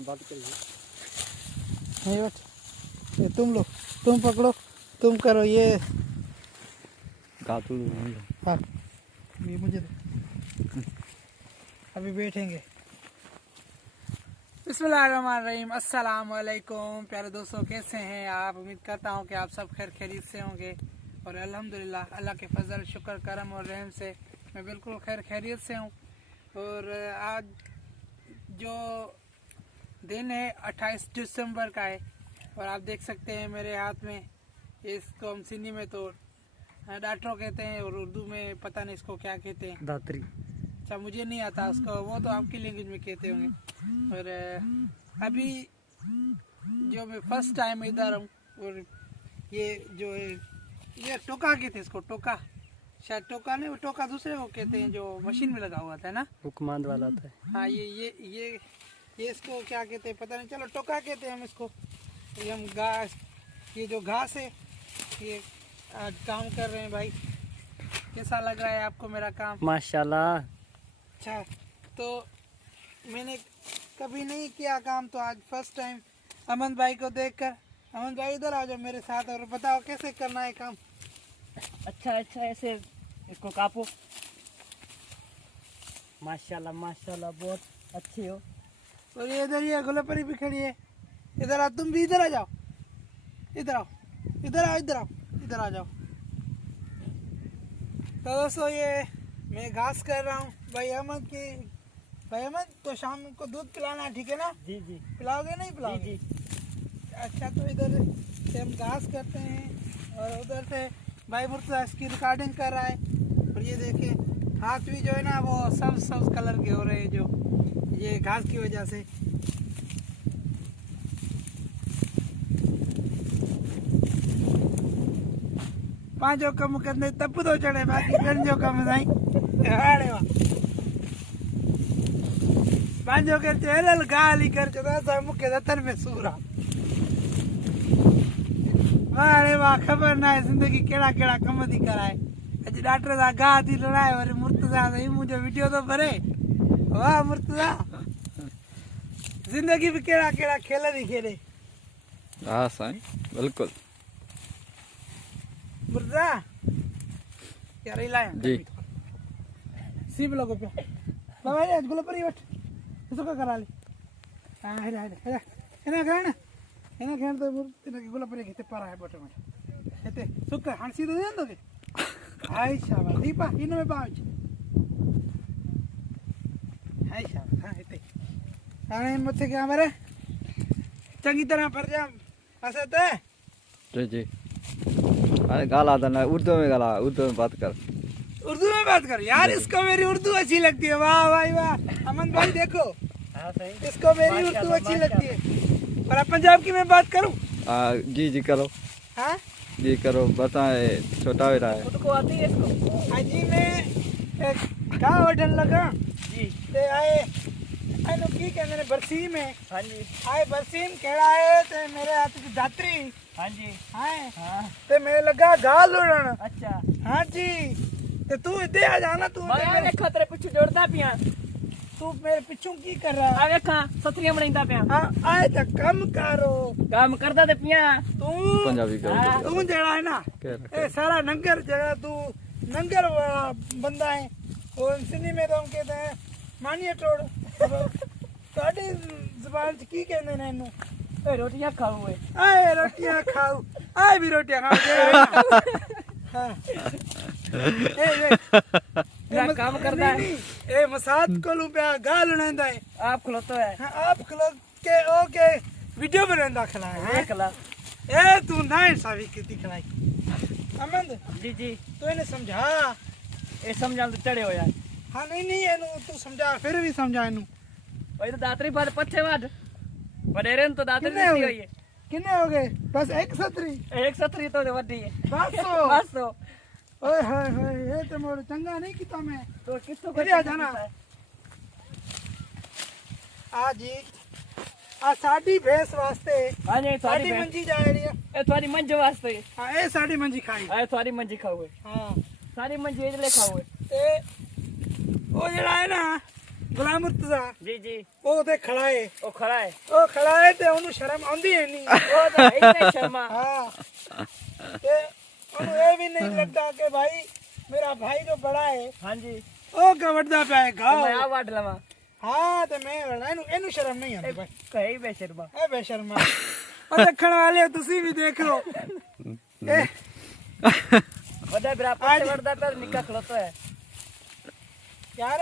बात करिए। ये तुम लो, तुम पकड़ो, तुम करो ये। हाँ ये मुझे दो, अभी बैठेंगे। बिस्मिल्लाहिर्रहमानिर्रहीम, अस्सलाम वालेकुम प्यारे दोस्तों, कैसे हैं आप? उम्मीद करता हूं कि आप सब खैर खैरियत से होंगे और अल्हम्दुलिल्लाह अल्लाह के फजल, शुक्र, करम और रहम से मैं बिल्कुल खैर खैरियत से हूं। और आज जो दिन है 28 दिसंबर का है और आप देख सकते हैं मेरे हाथ में, इसको हम सिंधी में तो डाटरो कहते हैं और उर्दू में पता नहीं इसको क्या कहते हैं, दात्री। अच्छा मुझे नहीं आता उसको, वो तो आपकी लैंग्वेज में कहते होंगे। और अभी जो मैं फर्स्ट टाइम इधर हूँ और ये जो है ये टोका कहते हैं इसको, टोका शायद टोका नहीं, वो टोका दूसरे को कहते हैं जो मशीन में लगा हुआ था ना, हुक्मांद वाला था। हाँ ये इसको क्या कहते हैं पता नहीं, चलो टोका कहते हैं हम इसको। ये हम घास, ये जो घास है ये आज काम कर रहे हैं भाई। कैसा लग रहा है आपको मेरा काम? माशाल्लाह। अच्छा, तो मैंने कभी नहीं किया काम, तो आज फर्स्ट टाइम अमन भाई को देखकर। अमन भाई इधर आ जाओ मेरे साथ और बताओ कैसे करना है काम। अच्छा ऐसे इसको कापो। माशाल्लाह माशाल्लाह, बहुत अच्छी हो। और ये इधर ये गुलापरी भी खड़ी है, इधर आ, तुम भी इधर आ जाओ, इधर आओ, इधर आओ, इधर आओ, इधर आ जाओ। तो दोस्तों ये मैं घास कर रहा हूँ भाई अहमद तो शाम को दूध पिलाना है, ठीक है ना? जी जी। पिलाओगे नहीं पिलाओगे? जी। अच्छा, तो इधर से हम घास करते हैं और उधर से भाई मुर्तज़ा इसकी रिकॉर्डिंग कर रहा है। और ये देखिए हाथ भी जो है ना वो सब कलर के हो रहे हैं, जो ये घास की वजह से। पांचों कम करने तब तो चढ़े, बाकी गंजो कम नहीं। अरे वाह, पांचों के चेहरे गाली कर चुका मुख्य दत्तर में सूरा। अरे वाह, खबर ना है जिंदगी केड़ा केड़ा कम थी कराए। अज डॉक्टर सा गा थी लड़ाए और मुर्तजा से मुझे वीडियो तो भरे। वाह मुर्तजा, जिंदगी भी केड़ा केड़ा खेल थी खेले। हाँ साईं, बिल्कुल। मुर्तजा यार इलाय जी। सीब लोगो पे बाबा ये गुलो पर बैठ, इसको क्या करा ले? हां हेरा हेरा एना खेण तो मुर्तजा के गुलो पर के पारा है बटो में एते सुक हंसी तो दे दो के। हाय शाबाश, दीपा इन में पाँच। हाय शाबाश, हां एते आने मथे क्या मरे चंगी तरह पर जा असते। जी जी। अरे गाला था ना, उर्दू में गाला, उर्दू में बात कर। उर्दू में बात कर यार, इसको मेरी उर्दू अच्छी लगती है। वाह भाई वाह, अमन भाई देखो। हाँ सही, इसको मेरी उर्दू अच्छी लगती है। और अब पंजाब की मैं बात करूं? जी जी करो। हाँ जी करो, बताए छोटा हो रहा है। खुद को आती है इसको? हाँ जी, मैं कहाँ वठन लगा जी। ते आए आनो की कहते ने बरसीम है। हाँ जी। आए बरसीम केड़ा है ते मेरे हाथ की दात्री। हाँ जी। हाँ हाँ। ते मैं लगा गाल उड़न। अच्छा। हाँ जी, ते तू इधर आ जाना, तू मैं खतरे पीछे दौड़ता पिया। तू मेरे पिछू की कर रहा? आ देखा सत्रियां बनाइंदा पिया। हाँ आए तो कम करो, काम करदा ते पिया। तू पंजाबी कर। तू जड़ा है ना ए सारा नंगर जगह, तू नंगर बंदा है। और सिंधी में तो हम कहते हैं मानिए टोड़। साड़ी जुबान की कहते हैं इनू रोटियां खाओ। आए रोटियां खाओ, आए भी रोटियां खाओ। हाँ क्या काम करता है? ए मसाद को लू पे गाल उड़ांदा है। आप खलोतो है। हाँ, आप खलो के ओके वीडियो बनांदा खला है। देख ला। ए तू ना इंसाफी की दिखलाई। अमन जी जी। तू इन्हें समझा। ए समझा तो चढ़े हो यार। हाँ नहीं एनू तू समझा, फिर भी समझा एनू। भाई तो दातरी पर पछे वाद वडेरे तो दातरी कितने हो नहीं गए? होई है। कितने हो गए? बस एक सतरी। एक सतरी तो वड्डी है। 500। 500। ओए हाय हाय, ये तो मोर चंगा नहीं किता मैं। तो किसको इधर आ जाना। आज ही आ साडी भैंस वास्ते। हां जी, साडी मंजी जा रही है। ए थारी मंज वास्ते। हां ए साडी मंजी खाई। ए थारी मंजी खाओ। हां सारी मंजी एजले खाओ। ए ਉਹ ਜਿਹੜਾ ਹੈ ਨਾ ਗੁਲਾਮ ਮੁਰਤਜ਼ਾ जी जी ਉਹ ਤੇ ਖੜਾ ਹੈ वो खड़ा है ਉਹ ਖੜਾ ਹੈ ਤੇ ਉਹਨੂੰ ਸ਼ਰਮ ਆਉਂਦੀ ਹੈ ਨਹੀਂ वो तो है ही नहीं शर्मा हाँ ਤੇ ਉਹਨੂੰ ਇਹ ਵੀ ਨਹੀਂ ਲੱਗਦਾ ਕਿ ਭਾਈ ਮੇਰਾ ਭਾਈ ਜੋ ਬੜਾ ਹੈ हाँ जी ਉਹ ਕਵੜਦਾ ਪਿਆ ਹੈ तो ਗਾਓ मैं आ वाट लवा ਹਾਂ ਤੇ ਮੈਂ ਵੜਨਾ ਇਹਨੂੰ ਸ਼ਰਮ ਨਹੀਂ ਆਉਂਦੀ ਭਾਈ कहीं बेशर्मा ਇਹ ਬੇਸ਼ਰਮਾ ਉਹ ਦੇਖਣ ਵਾਲੇ ਤੁਸੀਂ ਵੀ ਦੇਖ ਲਓ ਇਹ बड़ा बराबर से वर्दा पर निका खड़ोता है यार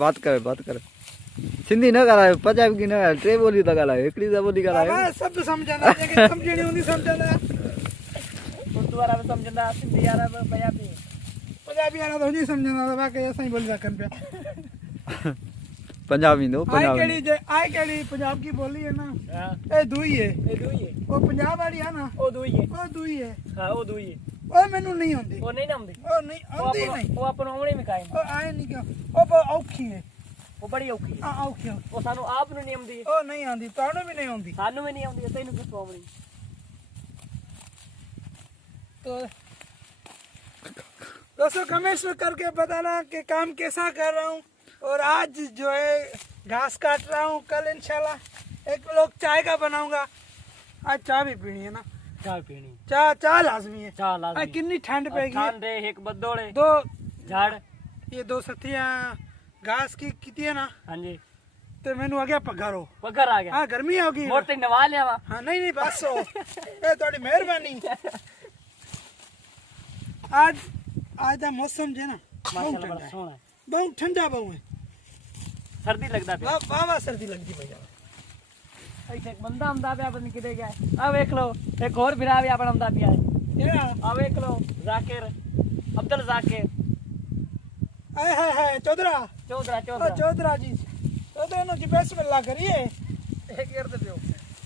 बात करे सिंधी न ॻाल्हायो पंजाबी की न ॻाल्हायो टे ॿोलियूं था ॻाल्हायो हिकिड़ी त ॿोली ॻाल्हायो बाबा सब समझंदा जेके समझणी हूंदी समझंदा उर्दू वाला भी समझंदा सिंधी वाला भी पंजाबी पंजाबी वाला तो नहीं समझंदा बाकी असां ही बोली रखन पिया पंजाबी ईंदो पंजाबी आई केड़ी पंजाब की बोली है ना हां ए दुई है ये दुई है वो पंजाब वाली है ना वो दुई है वो दुई है हां वो दुई है ओ मैनू नहीं आंदी वो नहीं ना आंदी ओ नहीं आंदी नहीं वो अपन उमरे में कायम ओ आए नहीं क्यों ओ बहुत औखी है वो बड़ी औखी है औखी वो सानू आप नु नहीं आंदी ओ नहीं आंदी ताणो भी नहीं आंदी सानू भी नहीं आंदी तैनू किस आंदी तो दोस्तों कमेंट्स में करके बताना कि काम कैसा कर रहा हूँ और आज जो है घास काट रहा हूँ कल इंशाल्लाह एक लोग चाय का बनाऊंगा आज चाय भी पीनी है ना चाय पीनी चाय लाजमी है चाय लाजमी आज कितनी ठंड पैगी ठंड है एक बदोड़े दो झाड़ ये दो सथियां घास की किती है ना हाँ जी तो मैनू आ गया पगारो पगर आ गया हाँ गर्मी होगी मोटे नवा लिया वा हाँ नहीं बस हो ये थोड़ी मेहरबानी आज दा मौसम जो है ना बहुत माशाल्लाह ठंडा बड़ा है सोहना है बहुत ठंडा बहुत है सर्दी लगदा पे वाह सर्दी लगती भैया ऐसे एक बंदा आंदा पे अपन किधर गया है आ देख लो एक और बिरा भी अपन आंदा पिया है ये आ देख लो जाकिर अब्दुल जाकिर आए हाय चौधरा चौधरा ओ चौधरा चौधरा जी चौधरा नो जी बिस्मिल्लाह करिए एक गिर दे पियो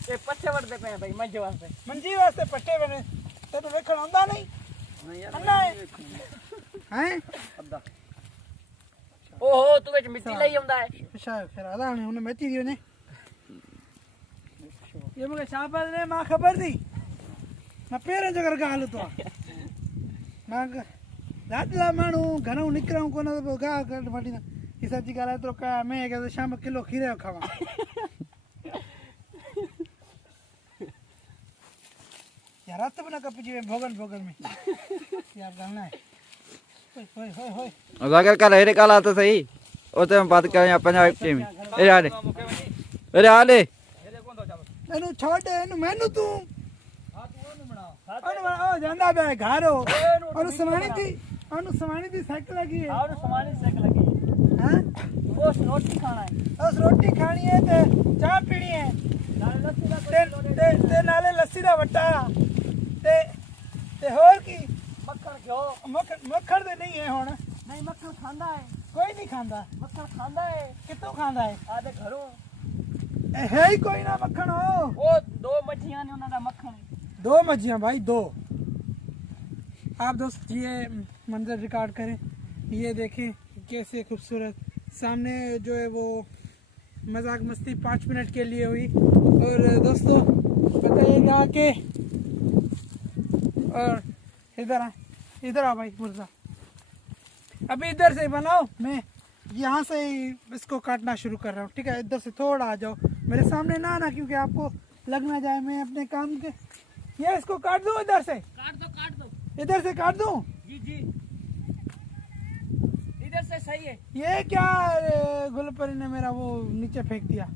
ये पच्चे वर्दे पे भाई मंजे वास्ते मंजी वास्ते पट्टे बने ते तो वेखण आंदा नहीं अन्ना है हैं अब्दा ओहो तू विच मिट्टी लई आंदा है अच्छा फिर आदा ने उन्हें मेथी दी ने ये मुझे शाबाश ने मां खबर दी मैं पेरे जगर गाल तो मां लाडला मानू घरों निकरां कोन तो गा कट माटी ना ई सच्ची गाल तो का मैं के शाम किलो खीरे खावा यार रात बना कप जी भोगन में यार गाना है होय होय होय अगर का हेरे काला तो सही ओते हम बात करें पंजाबी टीम अरे आले एनु छोड़ एनु मैनू तू ओ जांदा बे घारो और समानी दी साइकिल लगी है और समानी से लगी हां वो रोटी खाना है बस रोटी खानी है ते चाय पीनी है नाले लस्सी दा ते नाले लस्सी दा वट्टा ते होर की मक्खन क्यों मक्खन दे नहीं है हुन नहीं मक्खन खांदा है कोई नहीं खांदा मक्खन खांदा है कितो खांदा है आदे घरों है ही कोई ना मक्खन हो वो दो मच्छियां ने उन्हां दा मक्खन है दो मच्छियां भाई दो आप दोस्त ये मंजर रिकॉर्ड करें ये देखें कैसे खूबसूरत सामने जो है वो मजाक मस्ती 5 मिनट के लिए हुई और दोस्तों बताइएगा कि और इधर आ भाई मुर्जा अभी इधर से बनाओ मैं यहाँ से ही इसको काटना शुरू कर रहा हूँ ठीक है इधर से थोड़ा आ जाओ मेरे सामने ना आना क्योंकि आपको लग ना जाए मैं अपने काम के ये इसको काट दूँ इधर से काट दो इधर से काट दूँ जी इधर से सही है ये क्या गुलपरी ने मेरा वो नीचे फेंक दिया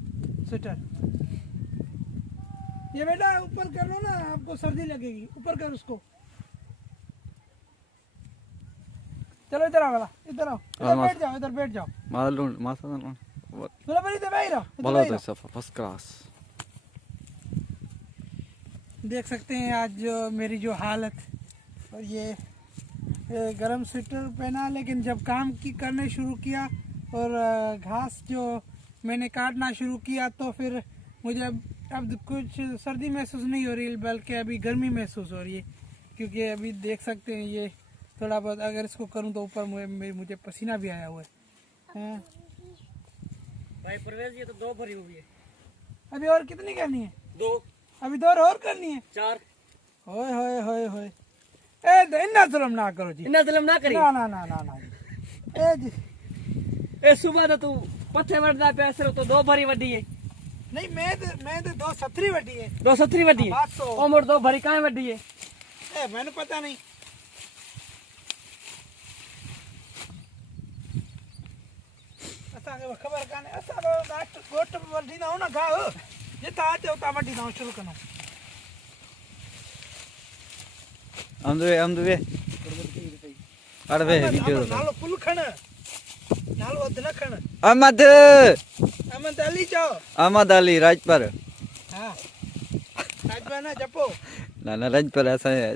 स्वेटर ये बेटा ऊपर कर लो ना आपको सर्दी लगेगी ऊपर कर उसको चलो इधर आओ वाला इधर आओ इधर बैठ जाओ मालूम मासा गुलपरी इधर बैठ रहो बोलो तो सफा फर्स्ट क्लास देख सकते हैं आज जो मेरी जो हालत और ये गरम स्वेटर पहना लेकिन जब काम की करने शुरू किया और घास जो मैंने काटना शुरू किया तो फिर मुझे अब कुछ सर्दी महसूस नहीं हो रही बल्कि अभी गर्मी महसूस हो रही है क्योंकि अभी देख सकते हैं ये थोड़ा बहुत अगर इसको करूं तो ऊपर मुझे पसीना भी आया हुआ है भाई परवेज ये तो 2 भरी हुई है अभी और कितनी करनी है 2 अभी 2 और करनी है 4 होए होए होए होए ए इन्ना जुल्म ना करो जी इतना जुल्म ना करिए ना ए जी ए सुबह तो तू पथे वड़दा पे असर तो दो भरी वड्डी है नहीं मैं तो 270 वड्डी है 270 वड्डी है 500 ओ मोर दो भरी काहे वड्डी है ए मैंने पता नहीं असांखे खबर काने असां तो गोट वड्डी ना हो ना गाओ ये ता उता वड्डी ना शुरू कनो अमदवे अड़वे वीडियो नालो फुल खण नालो अध न खण अहमद अली चो अहमद अली राजपर हां राजपर ना जपो ना राजपर ऐसा है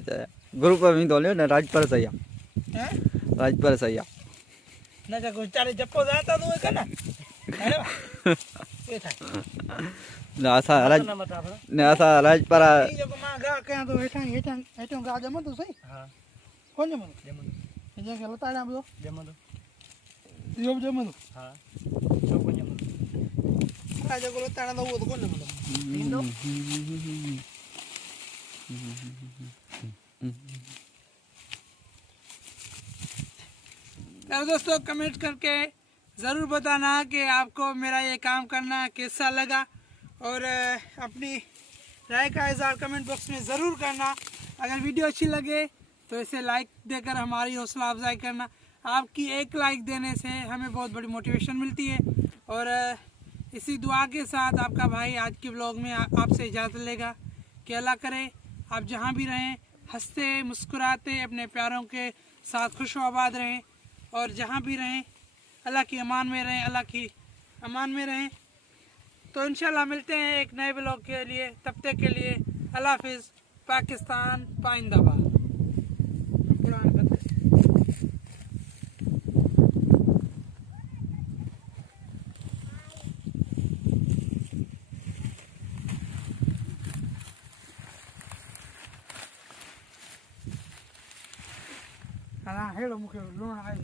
ग्रुप में तो लियो ना राजपर सही हैं राजपर सही ना का कुछ तारे जपो जाता तो कना हेलो ये था ना असा राजपर ई जो मां गा के तो हेठा गा जम तो सही हां कोन जम ये के लताड़ा बो जम तो यो जम तो हां सब को जम आ जो लताड़ा तो वो तो कोन जम इंदो तो दोस्तों कमेंट करके ज़रूर बताना कि आपको मेरा ये काम करना कैसा लगा और अपनी राय का इज़हार कमेंट बॉक्स में ज़रूर करना। अगर वीडियो अच्छी लगे तो इसे लाइक देकर हमारी हौसला अफजाई करना। आपकी एक लाइक देने से हमें बहुत बड़ी मोटिवेशन मिलती है। और इसी दुआ के साथ आपका भाई आज के व्लॉग में आपसे इजाज़त लेगा कि अल्लाह करे आप जहाँ भी रहें हंसते मुस्कुराते अपने प्यारों के साथ खुश आबाद रहें और जहाँ भी रहें अल्लाह की अमान में रहें, अल्लाह की अमान में रहें। तो इंशाल्लाह मिलते हैं एक नए व्लॉग के लिए, तब तक के लिए अल्लाह हाफिज़। पाकिस्तान पाइंदाबाद। हाँ हेलो मुखे लूण आए